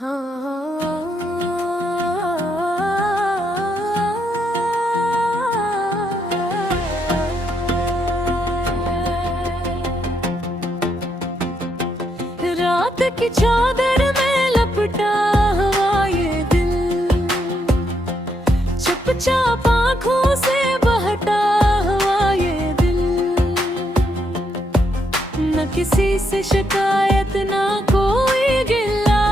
रात की चादर में लपटा हुआ ये दिल, चुपचाप आँखों से बहता हुआ ये दिल, न किसी से शिकायत ना कोई गिला,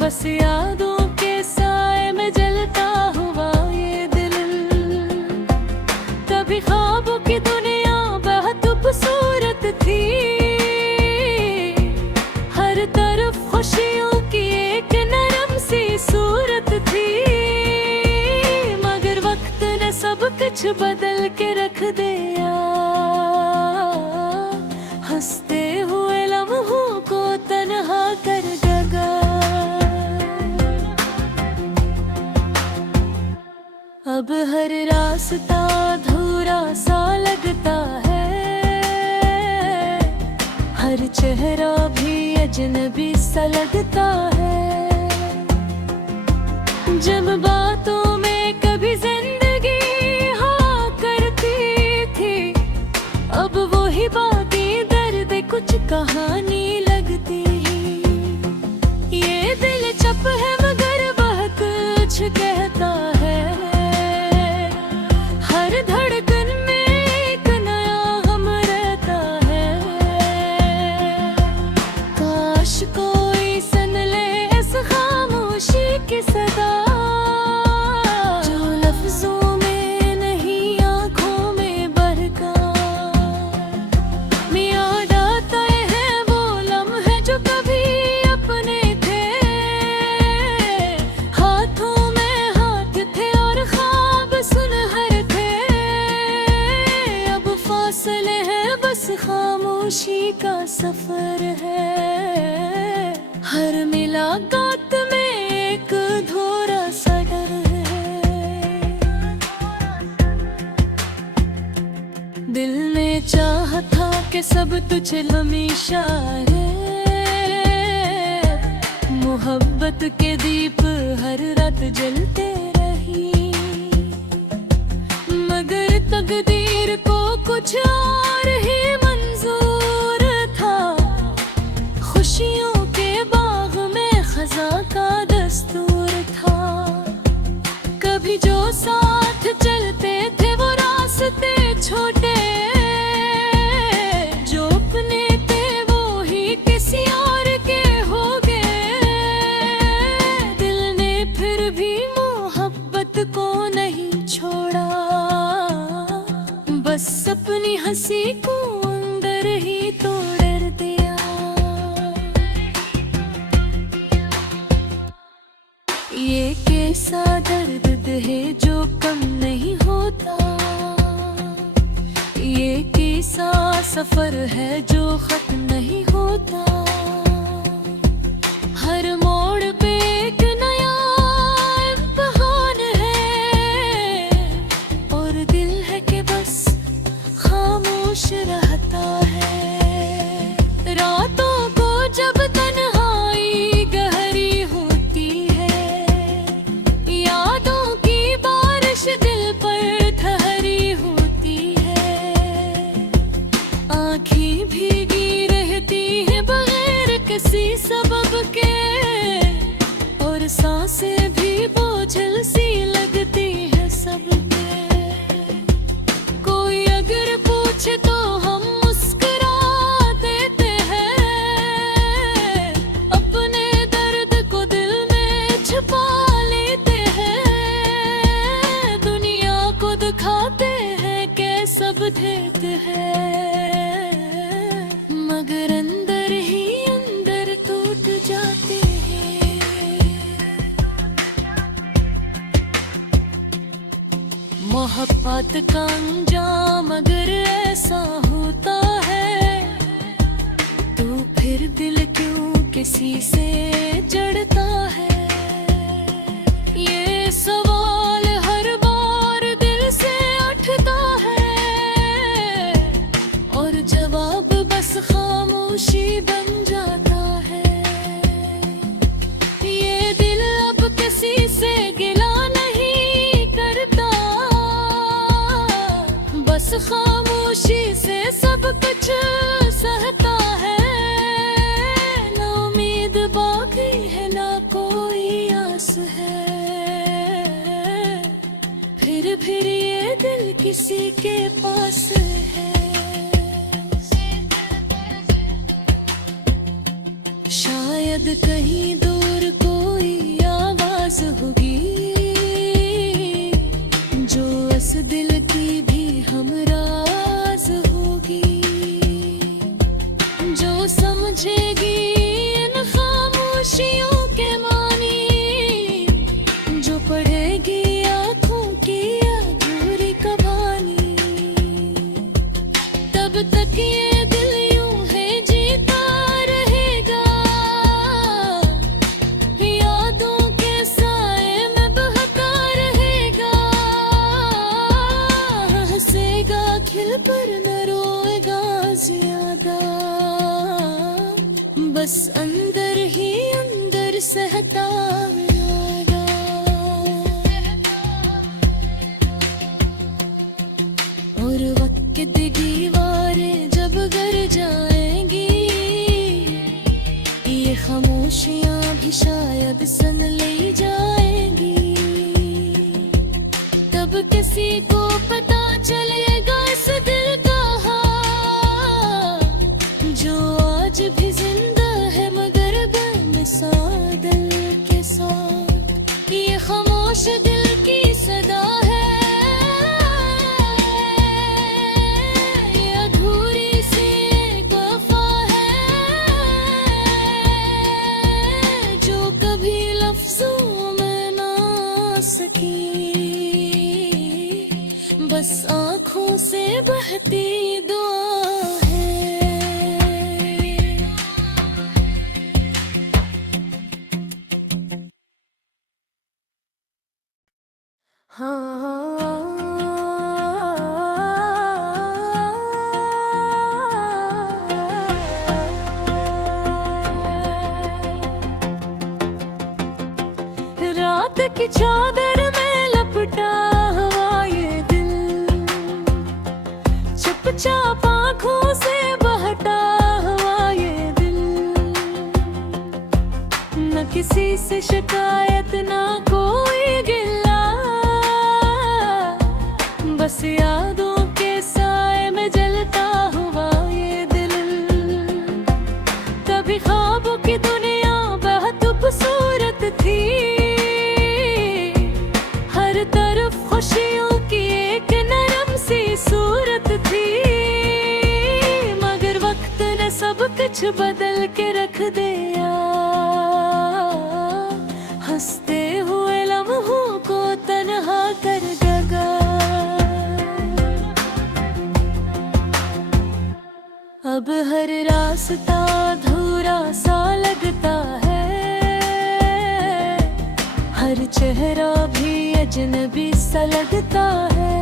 बस यादों के साए में जलता हुआ ये दिल। कभी ख्वाबों की दुनिया बहुत खूबसूरत थी, हर तरफ खुशियों की एक नरम सी सूरत थी, मगर वक्त ने सब कुछ बदल के रख दिया, हंसते हुए लम्हों को तन्हा कर दगा। अब हर रास्ता अधूरा सा लगता है, हर चेहरा भी अजनबी सा लगता है। जब बातों में कभी जिंदगी हाँ करती थी, अब वही बातें दर्द कुछ कहानी लगती। ये दिल चुप है मगर बहुत कुछ कहता है, हर धड़कन में एक नया गम रहता है। काश कोई सुन ले इस खामोशी की सदा, जो लफ्जों में नहीं आँखों में बहका। याद आता है वो लम्हे जो कभी अपने थे, हाथों में हाथ थे और ख्वाब सुनहरे थे। अब फासले हैं बस खामोशी का सफर है, हर मुलाकात में एक अधूरा सा डर है। दिल ने चाहा था कि सब तुझे हमेशा रहे, मोहब्बत के दीप हर रात जलते रही, मगर तकदीर को कुछ और ही मंजूर था। खुशियों के बाग में खज़ां का दस्तूर था, कभी जो साथ चलते थे वो रास्ते छोटे, जो अपने थे वो ही किसी और के हो गए। दिल ने फिर भी मोहब्बत को नहीं छोड़ा, बस अपनी हंसी को अंदर ही तोड़ दिया। ये कैसा दर्द है जो कम नहीं होता, ये कैसा सफर है जो खत्म नहीं होता। हर मोड़ पे एक नया इम्तिहान है, और दिल है कि बस खामोश रहता है। रातों को जब तन्हाई गहरी होती है, यादों की बारिश दिल पर ठहरी होती है, आँखें भीगी रहती हैं बगैर किसी सबब के, और सांसें भी बोझल सी लगती है सबके। कोई अगर पूछे तो हम मुस्कुरा देते हैं, अपने दर्द को दिल में छुपा लेते हैं। दुनिया को दिखाते हैं कि सब देते हैं, मगर अंदर ही अंदर टूट जाते हैं। मोहब्बत का अंजाम अगर ऐसा होता है, तो फिर दिल क्यों किसी से जड़ता है। ये सवाल हर बार दिल से उठता है, और जवाब बस खामोशी बन जाता है। किसी के पास है। शायद कहीं दूर कोई आवाज होगी जो इस दिल की भी हमराज होगी, जो समझेगी इन खामोशियों के मानी, जो पढ़ेगी आँखों की अधूरी कहानी। तब तक ये दिल यूं है जीता रहेगा, यादों के साए में बहता रहेगा। हंसेगा खिल पर न रोएगा ज्यादा, बस अंदर ही अंदर सहता रहेगा। और वक्त की दीवारें जब गिर जाएंगी, ये खामोशियां भी शायद सन ले जाएंगी। तब किसी को पता चलेगा इस दिल का हाल, जो आज भी जिंदा है मगर बेमिसाल के साथ। ये खामोश दिल की सदा है, ये अधूरी सी एक वफा है, जो कभी लफ्जों में ना सकी, बस आँखों से बहती दुआ है। रात की चादर में लपटा हुआ ये दिल, चुपचाप आँखों से बहता हुआ ये दिल। न किसी से शिकायत ना कोई गिला, बस यादों के साए में जलता हुआ ये दिल। तभी ख्वाबों की दुनिया बहुत खूबसूरत थी, हर तरफ खुशियों की एक नरम सी सूरत थी। मगर वक्त ने सब कुछ बदल के रख दिया, हंसते हुए लम्हों को तन्हा कर दगा। अब हर रास्ता अधूरा सा लगता है, हर चेहरा भी अजनबी सा लगता है।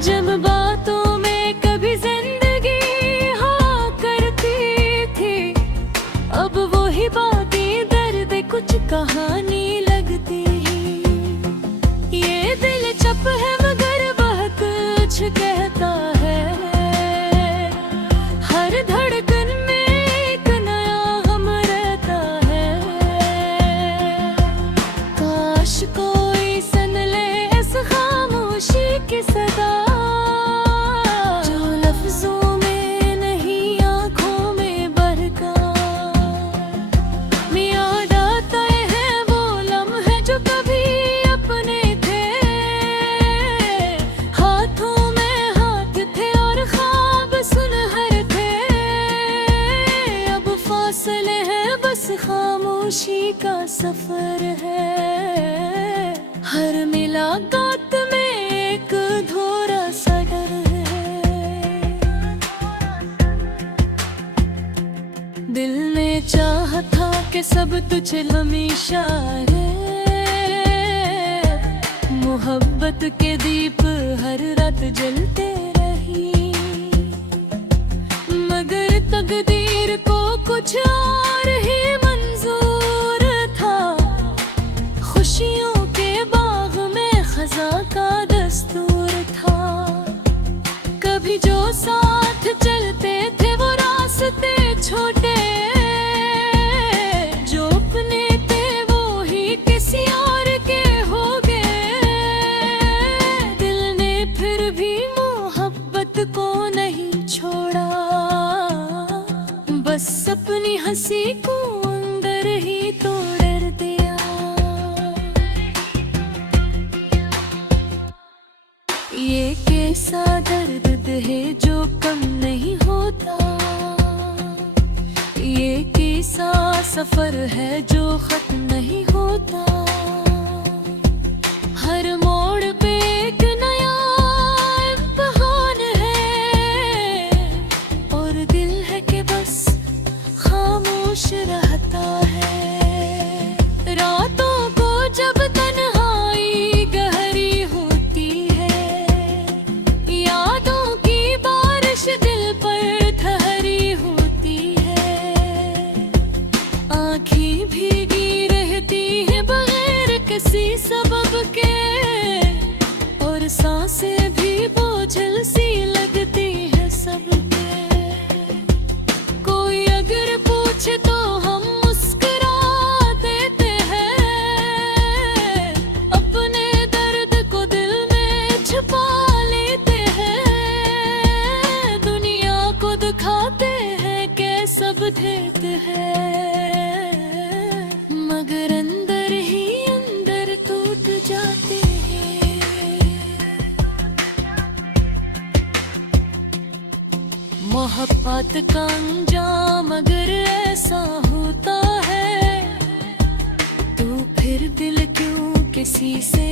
जब बातों में कभी जिंदगी हाँ करती थी, अब वही बातें दर्द कुछ कहानी लगती। ये दिल चुप है मगर बहुत कुछ कहता है, हर धड़कन में एक नया गम रहता है। काश कोई सुन ले इस खामोशी की सदा, जो लफ्जों में नहीं आँखों में बहका। याद आता है वो लम्हे जो कभी अपने थे, हाथों में हाथ थे और ख्वाब सुनहरे थे। अब फासले हैं बस खामोशी का सफर है, हर मुलाकात में एक अधूरा सा डर है। दिल ने चाहा था कि सब तुझे हमेशा है, मोहब्बत के दीप हर रात जलते रही। मगर तकदीर को कुछ और ही मंजूर था, खुशियों के बाग में खजा का दस्तूर था। कभी जो साथ चलते थे वो रास्ते छोटे, जो अपने थे वो ही किसी और के हो गए। बस अपनी हंसी को अंदर ही तो डर दिया। ये कैसा दर्द है जो कम नहीं होता, ये कैसा सफर है जो खत्म नहीं होता। हर मोड़ पे एक नया इम्तिहान है, और दिल है कि बस खामोश रहता है। रातों को जब तन्हाई गहरी होती है, यादों की बारिश दिल पर ठहरी होती है। आँखें भीगी रहती हैं बगैर किसी सबब के, और सांसें भी बोझल सी लगती है सबके। कोई अगर पूछे तो हम मुस्कुरा देते हैं, अपने दर्द को दिल में छुपा लेते हैं। दुनिया को दिखाते हैं कि सब ठीक है, मगर अंदर ही अंदर टूट जाते हैं। मोहब्बत का अंजाम अगर ऐसा होता है, तो फिर दिल क्यों किसी से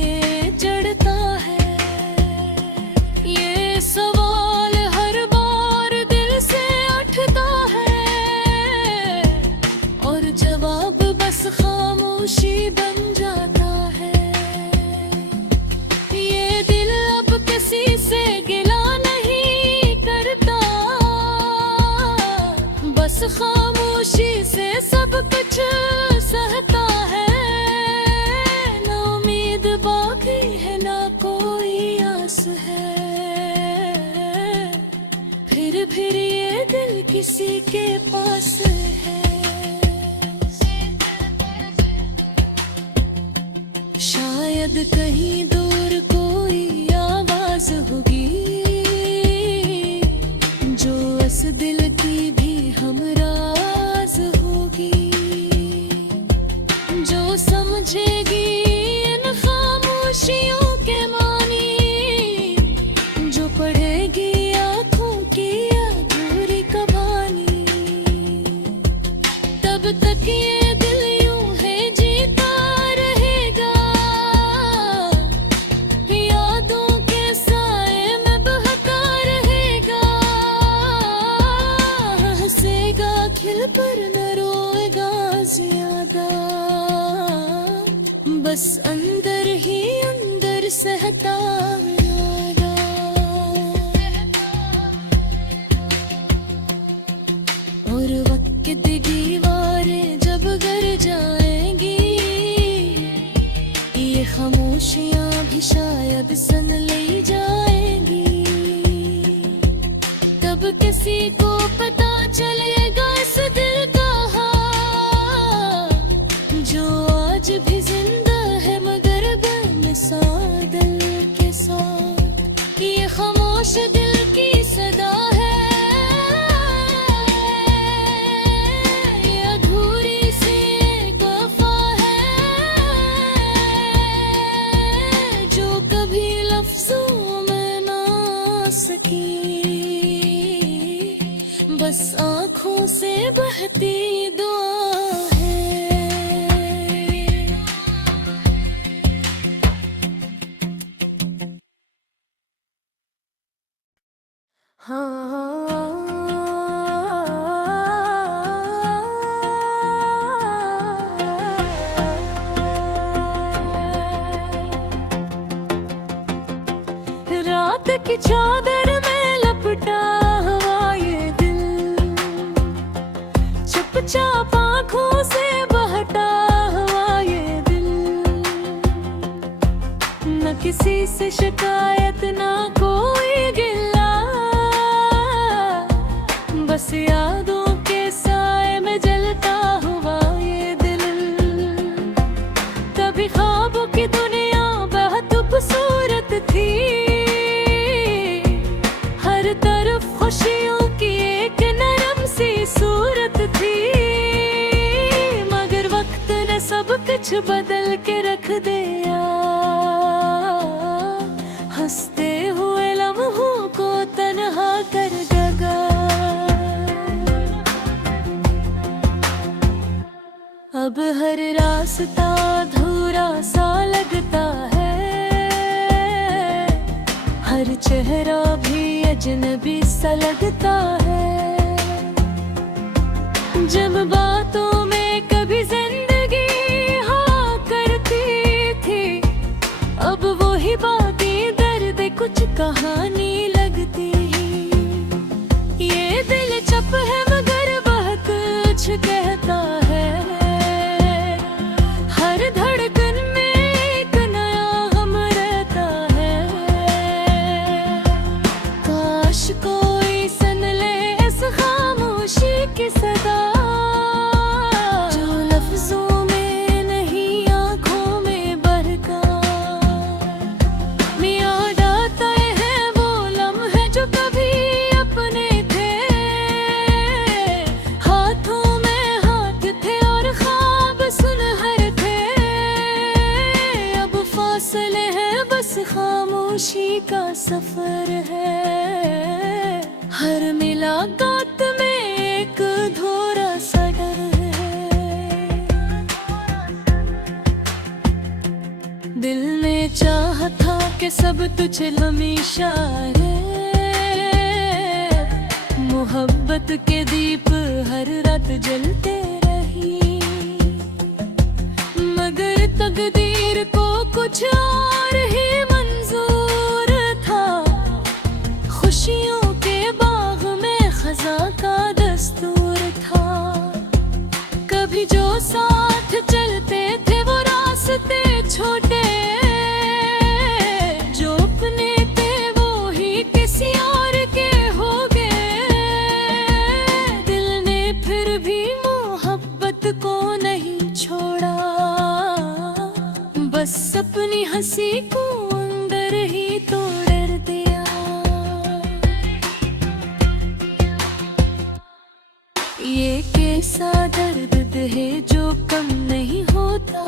जड़ता है। ये सवाल हर बार दिल से उठता है, और जवाब बस खामोशी बन जाता है। ये दिल अब किसी से गिला नहीं करता, बस खामोशी से सब कुछ सहता है। ना उम्मीद बाकी है ना कोई आस है, फिर ये दिल किसी के पास है। शायद कहीं दूर कोई आवाज होगी, जो इस दिल की भी हमराज होगी, जो समझेगी इन खामोशियों के मानी, जो पढ़ेगी आँखों की अधूरी कहानी। तब तक ये दिल यूं है जीता रहेगा, यादों के साए में बहता रहेगा। हंसेगा खिल पर न रोएगा ज्यादा, बस अंदर ही अंदर सहता यादा। और वक्त की दीवारें जब गिर जाएंगी, ये खामोशियां भी शायद सन ले जाएंगी। तब किसी को पता चलेगा इस दिल का हाल, जो आज भी जिंदा है मगर बेमिसाल के साथ। ये खामोश दिल की सदा है, ये अधूरी सी एक वफा है, जो कभी लफ्जों में ना आ सकी, बस आँखों से बहती दुआ है। रात की चादर में लपटा हुआ ये दिल, चुपचाप आँखों से बहता हुआ ये दिल। न किसी से शिकायत ना कोई गिला, बस यादों के साए में जलता हुआ ये दिल। तभी ख्वाबों की दुनिया बहुत खूबसूरत थी, हर तरफ खुशियों की एक नरम सी सूरत कुछ बदल के रख दे हंसते हुए लम्हों को तन्हा कर दगा। अब हर रास्ता अधूरा सा लगता है, हर चेहरा भी अजनबी सा लगता है। जब बातों में कभी जिंदगी हाँ करती थी, अब वही बातें दर्द कुछ कहानी लगती। ये दिल चुप है मगर वह कुछ कहता है, हर धड़कन में एक नया गम रहता है। काश कोई सुन ले इस खामोशी की सदा, खामोशी का सफर है। हर मुलाकात में एक अधूरा सा डर है। दिल ने चाहा था कि सब तुझे हमेशा है, मोहब्बत के दीप हर रात जलते रही, मगर तकदीर को कुछ और ही मंजूर था। खुशियों के बाग में खज़ां का दस्तूर था। कभी जो साथ चलते थे वो रास्ते छोटे, जो अपने थे वो ही किसी और के हो गए। दिल ने फिर भी मोहब्बत को नहीं छोड़ा, बस अपनी हंसी को अंदर ही तोड़ दिया। ये कैसा दर्द है जो कम नहीं होता,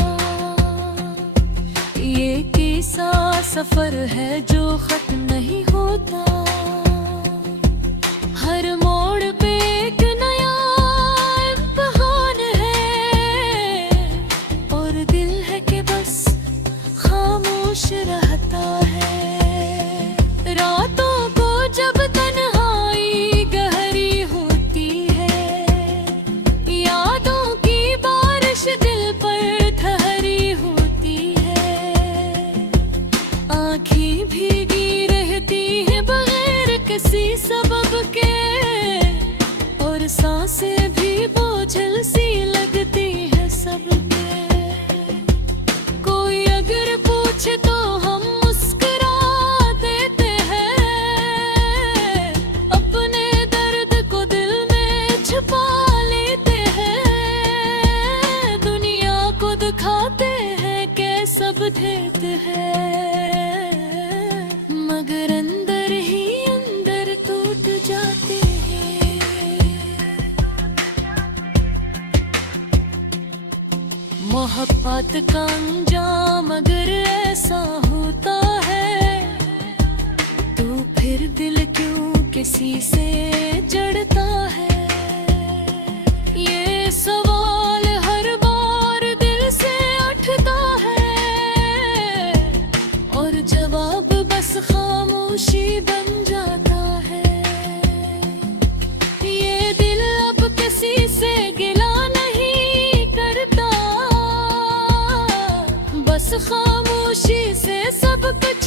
ये कैसा सफर है जो खत्म नहीं होता। हर मोड़ पे एक नया इम्तिहान है, और दिल है कि बस खामोश रहता है। रातों को जब तन्हाई गहरी होती है, यादों की बारिश दिल पर ठहरी होती है। आँखें भीगी रहती हैं बगैर किसी सबब के, और सांसें भी बोझल सी लगती है सबके। कोई अगर पूछे तो हम मुस्कुरा देते हैं, अपने दर्द को दिल में छुपा लेते हैं। दुनिया को दिखाते हैं कि सब ठीक है, मगर अंदर ही अंदर टूट जाते हैं। मोहब्बत का अंजाम अगर ऐसा होता है, तो फिर दिल क्यों किसी से जड़ता है। ये सवाल हर बार दिल से उठता है, और जवाब बस खामोशी बन जाता है। ये दिल अब किसी से गिला नहीं करता, बस खामोशी से सब कुछ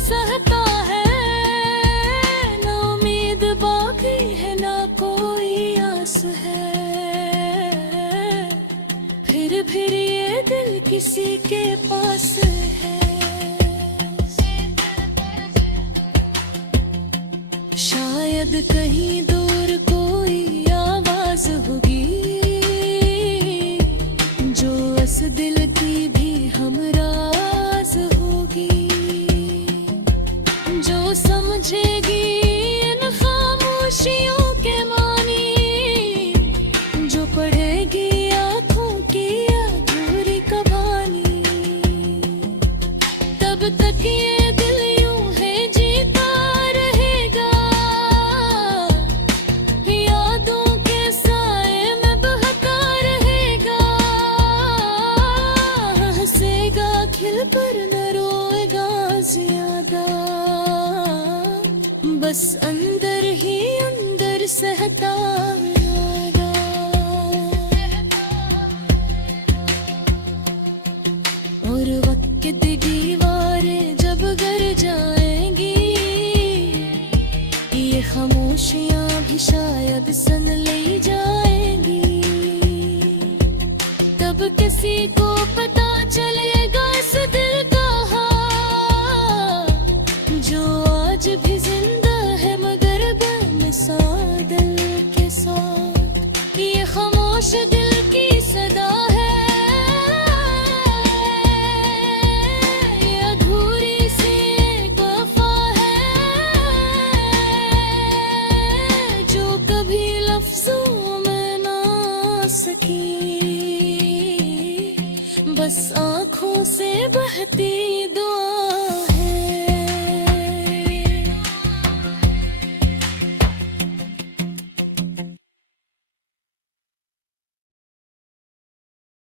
सहता है। ना उम्मीद बाकी है ना कोई आस है, फिर ये दिल किसी के पास है। शायद कहीं दूर कोई आवाज होगी, जो उस दिल की भी हमराज होगी, जो समझेगी इन खामोशियों के मानी, जो पढ़ेगी आँखों की अधूरी कहानी। खामोश दिल की सदा है, ये अधूरी सी एक वफा है, जो कभी लफ्जों में ना सकी, बस